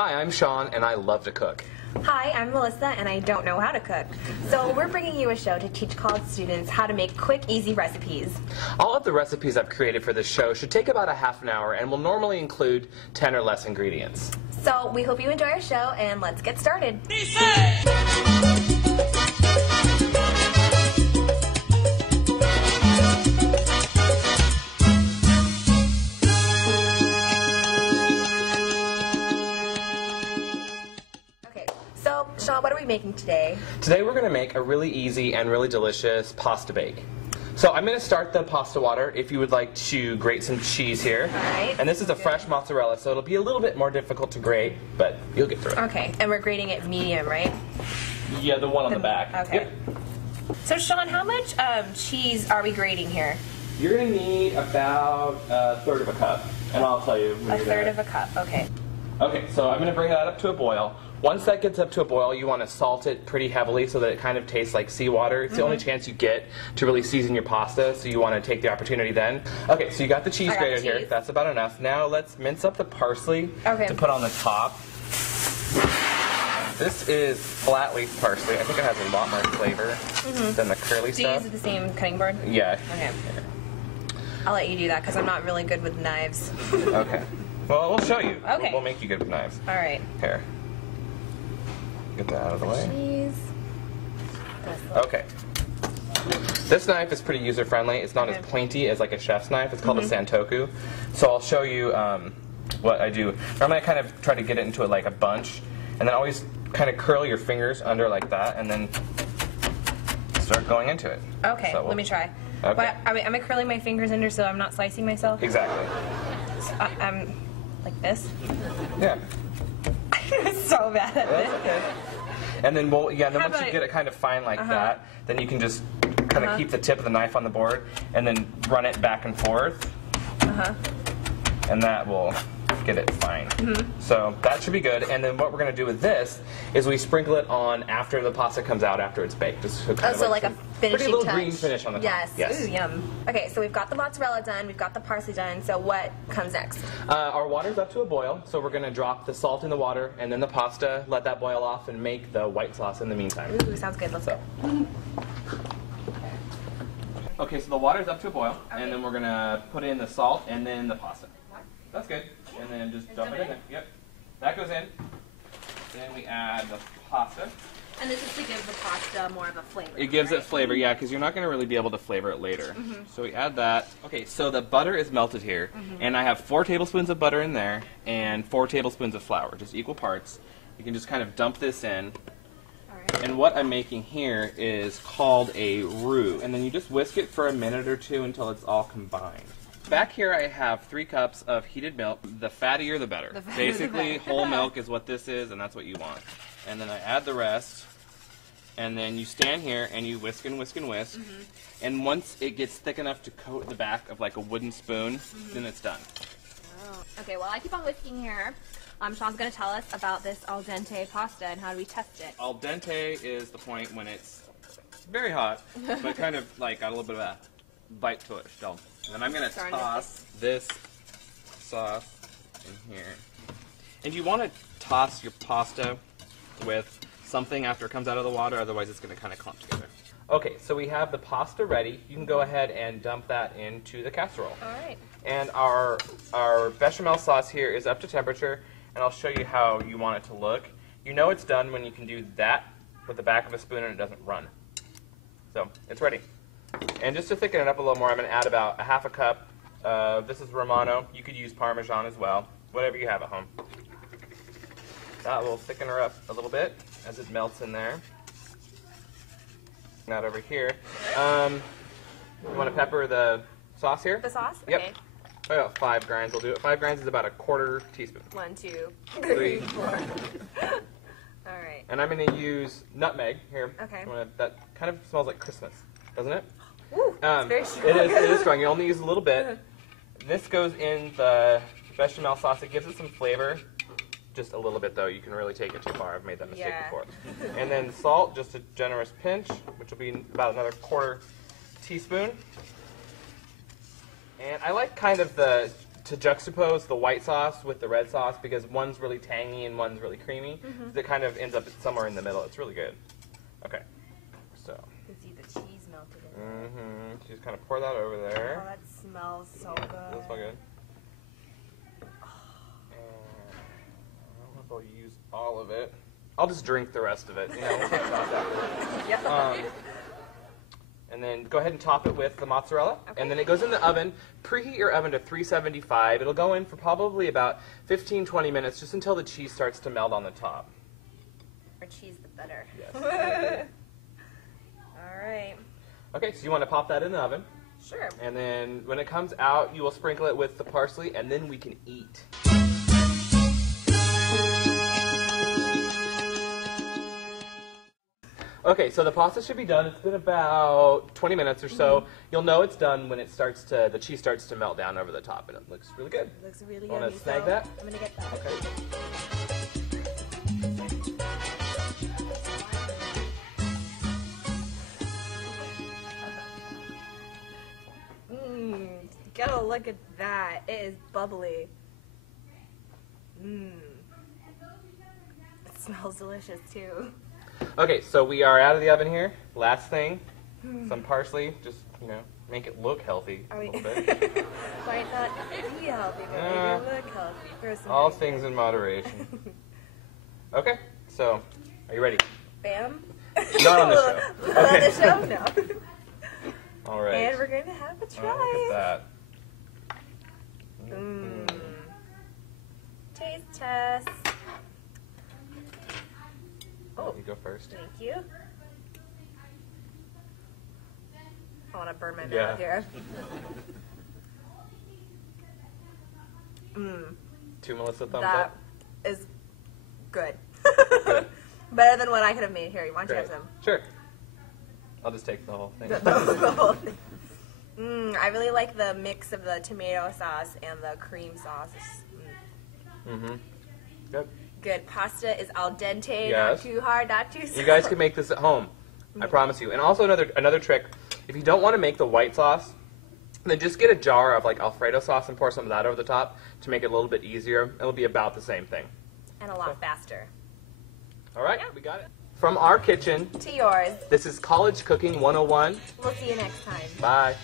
Hi, I'm Sean, and I love to cook. Hi, I'm Melissa, and I don't know how to cook. So we're bringing you a show to teach college students how to make quick, easy recipes. All of the recipes I've created for this show should take about a half an hour and will normally include 10 or less ingredients. So we hope you enjoy our show, and let's get started. So, Sean, what are we making today? Today we're going to make a really easy and really delicious pasta bake. So I'm going to start the pasta water. If you would like to grate some cheese here. All right. And this is a fresh mozzarella, so it'll be a little bit more difficult to grate, but you'll get through it. Okay, and we're grating it medium, right? Yeah, the one on the back. Okay. Yep. So, Sean, how much when are we grating here? You're going to need about a third of a cup, and I'll tell you when A you're third there. of a cup, okay. Okay, so I'm going to bring that up to a boil. Once that gets up to a boil, you want to salt it pretty heavily so that it kind of tastes like seawater. It's the only chance you get to really season your pasta, so you want to take the opportunity then. Okay, so you got the cheese grated here. That's about enough. Now let's mince up the parsley to put on the top. This is flat leaf parsley. I think it has a lot more flavor than the curly Do you stuff. use the same cutting board? Yeah. Okay. I'll let you do that because I'm not really good with knives. Okay. Well, we'll show you. Okay. We'll make you good with knives. All right. Here. Get that out of the way. Cheese. Okay. This knife is pretty user-friendly. It's not as pointy as like a chef's knife. It's called a santoku. So I'll show you what I do. Normally I kind of try to get it into like a bunch, and then always kind of curl your fingers under like that, and then start going into it. Okay, So let me try. Okay. But, am I curling my fingers under so I'm not slicing myself? Exactly. I'm like this? Yeah. I'm so bad at That's this. okay. And then once you about get it kind of fine like that, then you can just kind of keep the tip of the knife on the board and then run it back and forth. And that will get it fine. So that should be good. And then what we're going to do with this is we sprinkle it on after the pasta comes out, after it's baked. Just so kind of So like a finishing pretty little touch. green finish on the top. Yes. Ooh, yum. Okay, so we've got the mozzarella done, we've got the parsley done, so what comes next? Our water's up to a boil, so we're going to drop the salt in the water and then the pasta, let that boil off, and make the white sauce in the meantime. Ooh, sounds good. Let's go. Okay, so the water's up to a boil, and then we're going to put in the salt and then the pasta. That's good. And then just dump it in there. Yep. That goes in. Then we add the pasta. And this is to give the pasta more of a flavor. It gives it flavor, yeah, because you're not going to really be able to flavor it later. So we add that. Okay, so the butter is melted here, and I have 4 tablespoons of butter in there and 4 tablespoons of flour, just equal parts. You can just kind of dump this in. And what I'm making here is called a roux, and then you just whisk it for a minute or two until it's all combined. Back here I have 3 cups of heated milk. The fattier the better. Basically, whole milk is what this is, and that's what you want. And then I add the rest, and then you stand here and you whisk and whisk and whisk. And once it gets thick enough to coat the back of like a wooden spoon, then it's done. Oh. Okay, well I keep on whisking here. Sean's going to tell us about this al dente pasta and how do we test it. Al dente is the point when it's very hot, but kind of like got a little bit of a bite to it still. And then I'm going to toss this sauce in here. And you want to toss your pasta with something after it comes out of the water, otherwise it's going to kind of clump together. Okay, so we have the pasta ready. You can go ahead and dump that into the casserole. All right. And our bechamel sauce here is up to temperature, and I'll show you how you want it to look. You know it's done when you can do that with the back of a spoon and it doesn't run. So, it's ready. And just to thicken it up a little more, I'm going to add about a half a cup. This is Romano. You could use Parmesan as well, whatever you have at home. That will thicken her up a little bit as it melts in there. That over here. You want to pepper the sauce here? The sauce? Yep. Okay. About 5 grinds will do it. 5 grinds is about a 1/4 teaspoon. 1, 2, 3. 4. All right. And I'm going to use nutmeg here. Okay. That kind of smells like Christmas, doesn't it? Woo, it's very strong. It is strong. You only use a little bit. This goes in the bechamel sauce. It gives it some flavor. Just a little bit, though. You can really take it too far. I've made that mistake before. And then salt, just a generous pinch, which will be about another 1/4 teaspoon. And I like kind of to juxtapose the white sauce with the red sauce because one's really tangy and one's really creamy. So it kind of ends up somewhere in the middle. It's really good. Okay, so. You can see the cheese melted in there. Just kind of pour that over there. Oh, that smells so good. Does it smell good? And I don't know if I'll use all of it. I'll just drink the rest of it. You know, we'll talk about that. Yeah. And then go ahead and top it with the mozzarella. Okay. And then it goes in the oven. Preheat your oven to 375. It'll go in for probably about 15-20 minutes just until the cheese starts to melt on the top. The more cheese, the better. Yes. All right. Okay, so you want to pop that in the oven. Sure. And then when it comes out, you will sprinkle it with the parsley, and then we can eat. Okay, so the pasta should be done. It's been about 20 minutes or so. You'll know it's done when the cheese starts to melt down over the top, and it looks really good. It looks really good. Want to snag that? I'm gonna get that. Okay. Gotta look at that. It is bubbly. It smells delicious too. Okay, so we are out of the oven here. Last thing, some parsley. Just, make it look healthy a little bit. Might not be healthy, but make it look healthy. Throw some All right things there. in moderation. Okay, so are you ready? Bam. Not on the show. Not on Okay. the show, no. All right. And we're going to have a try. Oh, look at that. Taste test. Oh, You go first. thank you. I want to burn my Yeah. mouth here. 2 Melissa thumbs That up. is good. Good. Better than what I could have made. Here, why don't you have Great. some? Sure. I'll just take the whole thing. The whole thing. I really like the mix of the tomato sauce and the cream sauce. Good. Good. Pasta is al dente, Yes. not too hard, not too soft. You guys can make this at home. I promise you. And also another trick, if you don't want to make the white sauce, then just get a jar of like Alfredo sauce and pour some of that over the top to make it a little bit easier. It'll be about the same thing. And a lot faster. All right, we got it. From our kitchen To yours. This is College Cooking 101. We'll see you next time. Bye.